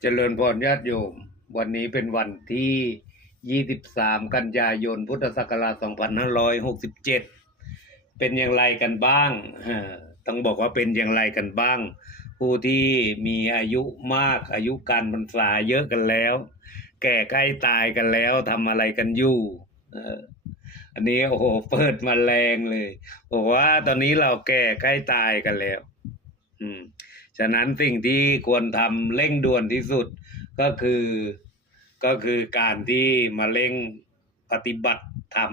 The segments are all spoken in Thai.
เจริญพรญาติโยม วันนี้เป็นวันที่ 23 กันยายน พุทธศักราช 2567 เป็นอย่างไรกันบ้าง ต้องบอกว่าเป็นอย่างไรกันบ้าง ผู้ที่มีอายุมากอายุการพรรษาเยอะกันแล้ว แก่ใกล้ตายกันแล้วทำอะไรกันอยู่อออันนี้โอ้โหเปิดมาแรงเลยบอกว่าตอนนี้เราแก่ใกล้ตายกันแล้ว อืม ฉะนั้นสิ่งที่ควรทำเร่งด่วนที่สุดก็คือก็คือการที่มาเร่งปฏิบัติธรรม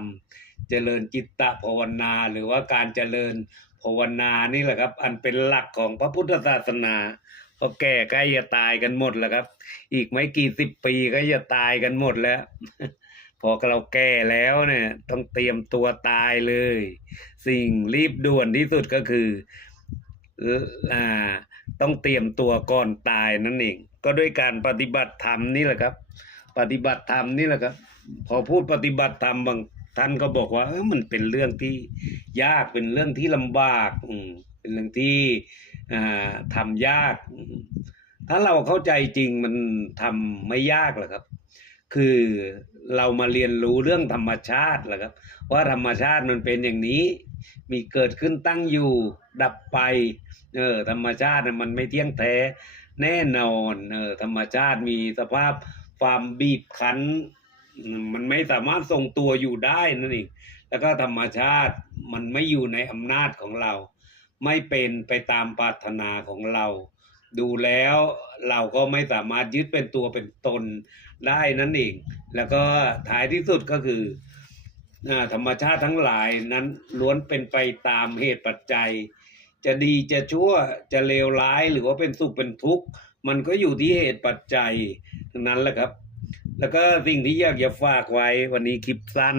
เจริญจิตตภาวนา หรือว่าการเจริญภาวนานี่แหละครับ อันเป็นหลักของพระพุทธศาสนาเพราะแก่ใกล้จะตายกันหมดแล้วครับ อีกไม่กี่สิบปีก็จะตายกันหมดแล้ว พอเราแก่แล้วเนี่ย ต้องเตรียมตัวตายเลย สิ่งรีบด่วนที่สุดก็คือ อ่า ต้องเตรียมตัวก่อนตายนั่นเอง ก็ด้วยการปฏิบัติธรรมนี่แหละครับ ปฏิบัติธรรมนี่แหละครับ พอพูดปฏิบัติธรรมบางท่านก็บอกว่าเออมันเป็นเรื่องที่ยากเป็นเรื่องที่ลำบากอืมเป็นเรื่องที่อ่าทำยาก ถ้าเราเข้าใจจริงมันทำไม่ยากหรอกครับ คือเรามาเรียนรู้เรื่องธรรมชาติแหละครับ ว่าธรรมชาติมันเป็นอย่างนี้ มีเกิดขึ้นตั้งอยู่ดับไปเออธรรมชาติน่ะมันไม่เที่ยงแท้แน่นอนเออธรรมชาติมีสภาพความบีบคั้นมมันไม่สามารถทรงตัวอยู่ได้นั่นเองแล้วก็ธรรมชาติมันไม่อยู่ในอำนาจของเรา ไม่เป็นไปตามปรารถนาของเรา ดูแล้วเราก็ไม่สามารถยึดเป็นตัวเป็นตนได้นั่นเอง แล้วก็ท้ายที่สุดก็คือธรรมชาติทั้งหลายนั้นล้วนเป็นไปตามเหตุปัจจัย จะดีจะชั่วจะเลวร้ายหรือว่าเป็นสุขเป็นทุกข์มันก็อยู่ที่เหตุปัจจัยทั้งนั้นแหละครับ แล้วก็สิ่งที่อยากจะฝากไว้วันนี้คลิปสั้น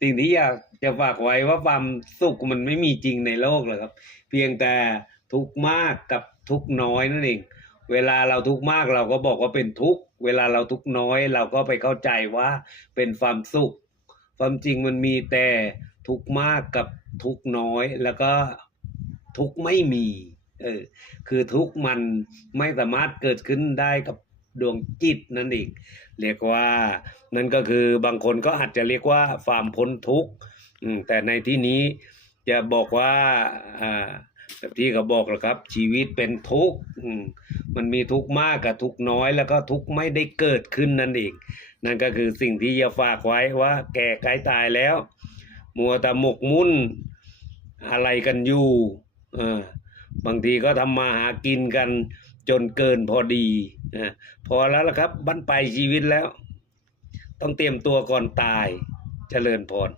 สิ่งที่อยากจะฝากไว้ว่าความสุขมันไม่มีจริงในโลกหรอกครับ เพียงแต่ ทุกข์มากกับทุกข์น้อยนั่นเอง เวลาเราทุกข์มากเราก็บอกว่าเป็นทุกข์ เวลาเราทุกข์น้อย เราก็ไปเข้าใจว่าเป็นความสุข ความจริงมันมีแต่ทุกข์มากกับทุกข์น้อย แล้วก็ทุกข์ไม่มี เออ คือทุกข์มันไม่สามารถเกิดขึ้นได้กับดวงจิตนั่นเอง เรียกว่า นั่นก็คือบางคนก็อาจจะเรียกว่าความพ้นทุกข์แต่ในที่นี้จะบอกว่าอ่า แบบที่เขาบอกแหละครับ ชีวิตเป็นทุกข์มันมีทุกข์มากกับทุกข์น้อย แล้วก็ทุกข์ไม่ได้เกิดขึ้นนั่นเองนั่นก็คือสิ่งที่จะฝากไว้ว่า แก่ใกล้ตายแล้ว มัวแต่หมกมุ่นอะไรกันอยู่อบางทีก็ทำมาหากินกันจนเกินพอดีนะพอแล้วล่ะครับบั้นปลายชีวิตแล้ว ต้องเตรียมตัวก่อนตายเจริญพร